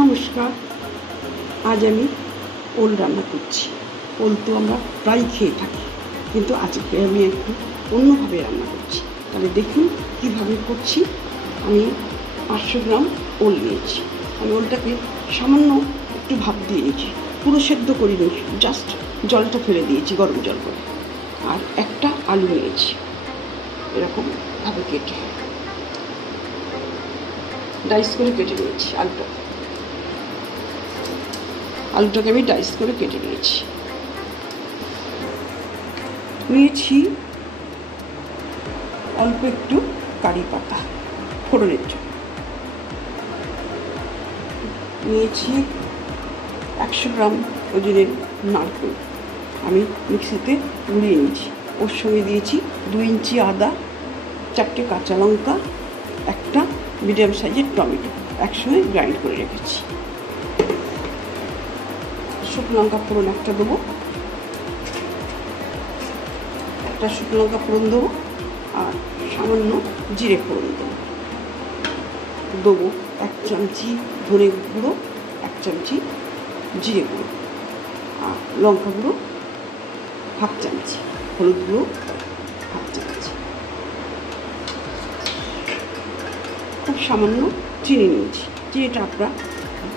নমস্কার। আজ আমি ওল রান্না করছি। ওল তো আমরা প্রায় খেয়ে থাকি, কিন্তু আজকে আমি একটু অন্যভাবে রান্না করছি। তাহলে দেখুন কীভাবে করছি। আমি 500 গ্রাম ওল নিয়েছি। আমি ওলটাকে সামান্য একটু ভাপ দিয়ে নিয়েছি, পুরো সেদ্ধ করে নিয়েছি, জাস্ট জলটা ফেলে দিয়েছি গরম জল করে। আর একটা আলু নিয়েছি, এরকমভাবে কেটে ডাইস করে কেটে নিয়েছি। আলুটাকে আমি ডাইস করে কেটে নিয়েছি অল্প একটু কারি পাতা ফোড়নের জন্য। নিয়েছি 100 গ্রাম ওজনের নারকেল, আমি মিক্সিতে গুঁড়িয়ে নিয়েছি। ওর সঙ্গে দিয়েছি 2 ইঞ্চি আদা, 4টে কাঁচা লঙ্কা, একটা মিডিয়াম সাইজের টমেটো একসঙ্গে গ্রাইন্ড করে রেখেছি। শুকনো লঙ্কা ফোড়ন একটা দেবো, একটা শুকনো লঙ্কা ফোড়ন দেবো, আর সামান্য জিরে ফোড়ন দেবো। 1 চামচি ধনে গুঁড়ো, 1 চামচি জিরে গুঁড়ো, আর লঙ্কা গুঁড়ো 1/2 চামচি, হলুদ গুঁড়ো 1/2 চামচি, খুব সামান্য চিনি নিয়েছি। চিনিটা আপনারা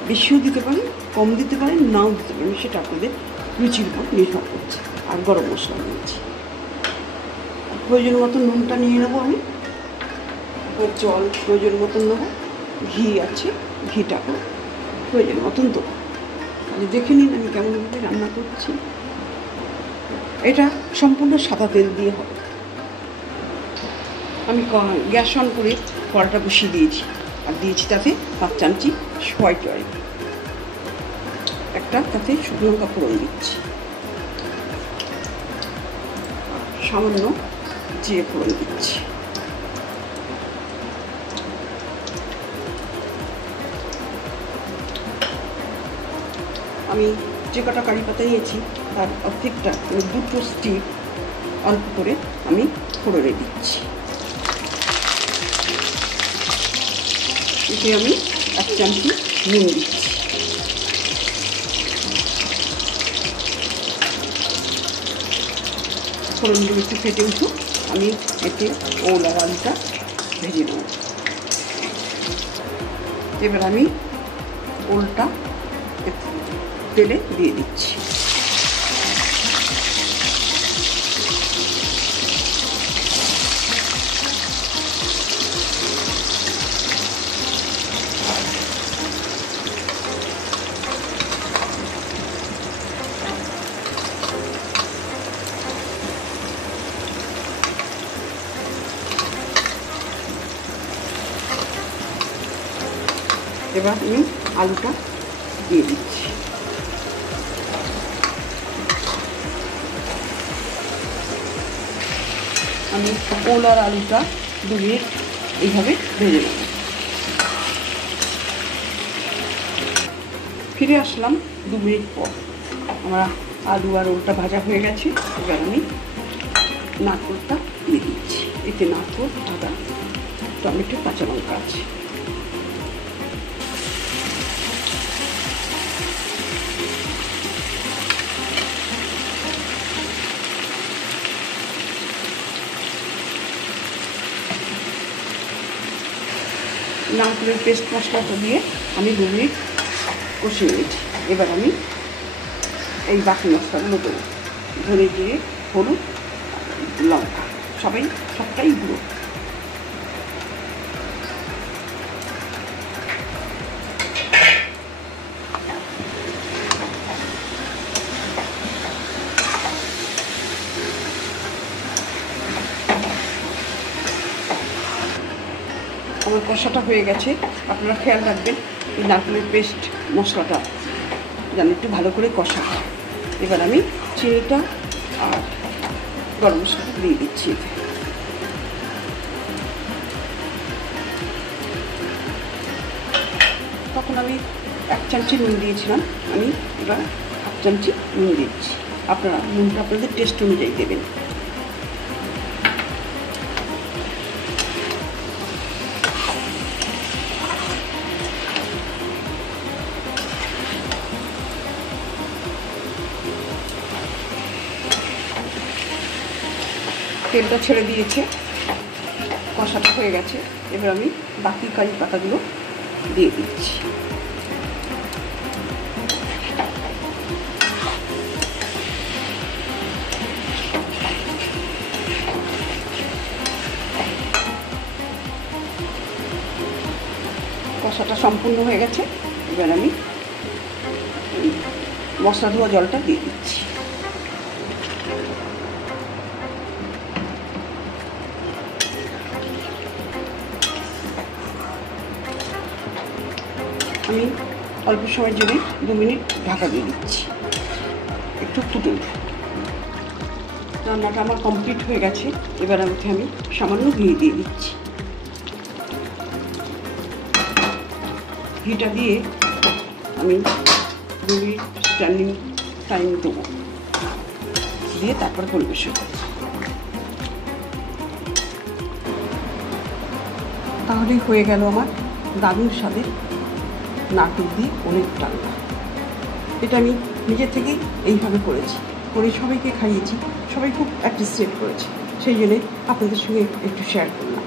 বেশিও দিতে পারেন, কম দিতে পারেন, নাও দিতে পারেন, সেটা আপনাদের রুচির উপর নির্ভর করছে। আর গরম মশলা নিয়েছি, প্রয়োজন মতো নুনটা নিয়ে নেবো আমি, জল প্রয়োজন মতন নেবো, ঘি আছে, ঘিটাকেও প্রয়োজন মতন দেবো। তাহলে দেখে নিন আমি কেমনভাবে রান্না করছি। এটা সম্পূর্ণ সাদা তেল দিয়ে হবে। আমি গ্যাস অন করে কড়াটা বসিয়ে দিয়েছি, আর দিয়েছি তাতে 5 চামচি হোয়াইট অয়েল, একটা তাতে শুকনো লঙ্কা ফোড়ন দিচ্ছি, সামান্য জিরে ফোড়ন দিচ্ছি। আমি যে কটা কারি পাতা নিয়েছি তার অর্ধেকটা, 2 স্টিক অল্প করে আমি ফোড়নে দিচ্ছি। এতে আমি 1 চামচি নুন দিচ্ছি। ফোড়নগুলো একটু ফেটে উঠুক, আমি এতে ওল আর আলুটা ভেজে নেব। এবার আমি ওলটা তেলে দিয়ে দিচ্ছি। এবার আমি আলুটা দিয়ে দিচ্ছি। আমি ওল আর আলুটা 2 মিনিট এইভাবে ভেজে নেব। ফিরে আসলাম 2 মিনিট পর। আমার আলু আর ওলটা ভাজা হয়ে গেছে। এবার আমি নারকেলটা দিয়ে দিচ্ছি। এতে নারকেল, আদা, টমেটো, কাঁচা লঙ্কা আছে। নারকেলের পেস্ট মশলাটা দিয়ে আমি 2 মিনিট কষিয়ে নিয়েছি। এবার আমি এই বাকি মশলাগুলো দেবো, ধনে জিরে, হলুদ, লঙ্কা, সবটাই গুঁড়ো। আমার কষাটা হয়ে গেছে। আপনারা খেয়াল রাখবেন এই নারকেলের পেস্ট মশলাটা যেন একটু ভালো করে কষা হয়। এবার আমি চিনিটা আর গরম মশলাটা দিয়ে দিচ্ছি। তখন আমি 1 চামচি নুন দিয়েছিলাম, আমি এবার 1/2 চামচি নুন দিচ্ছি। আপনারা নুনটা আপনাদের টেস্ট অনুযায়ী দেবেন। তেলটা ছেড়ে দিয়েছে, কষাটা হয়ে গেছে। এবার আমি বাকি কারি পাতাগুলো দিয়ে দিচ্ছি। কষাটা সম্পূর্ণ হয়ে গেছে। এবার আমি মশলা ধোয়া জলটা দিয়ে দিচ্ছি। আমি অল্প সময়ের জন্য 2 মিনিট ঢাকা দিয়ে দিচ্ছি, একটু ফুটুন। রান্নাটা আমার কমপ্লিট হয়ে গেছে। এবার আমি সামান্য ঘি দিয়ে দিচ্ছি। ঘিটা দিয়ে আমি 2 মিনিট স্ট্যান্ডিং টাইম দেবো, দিয়ে তারপর পরিবেশন করব। তাহলেই হয়ে গেল আমার দারুণ স্বাদের নারকেল দিয়ে পনির ডালনা। এটা আমি নিজে থেকেই এইভাবে করেছি, করে সবাইকে খাইয়েছি, সবাই খুব অ্যাপ্রিসিয়েট করেছে, সেই জন্যে আপনাদের সঙ্গে একটু শেয়ার করলাম।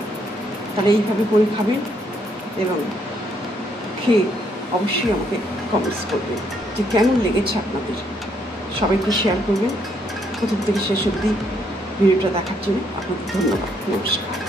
তাহলে এইভাবে করে খাবেন এবং খেয়ে অবশ্যই আমাকে কমেন্টস করবেন যে কেমন লেগেছে আপনাদের। সবাইকে শেয়ার করবেন। প্রথম থেকে শেষ অবধি ভিডিওটা দেখার জন্য আপনাদের ধন্যবাদ। নমস্কার।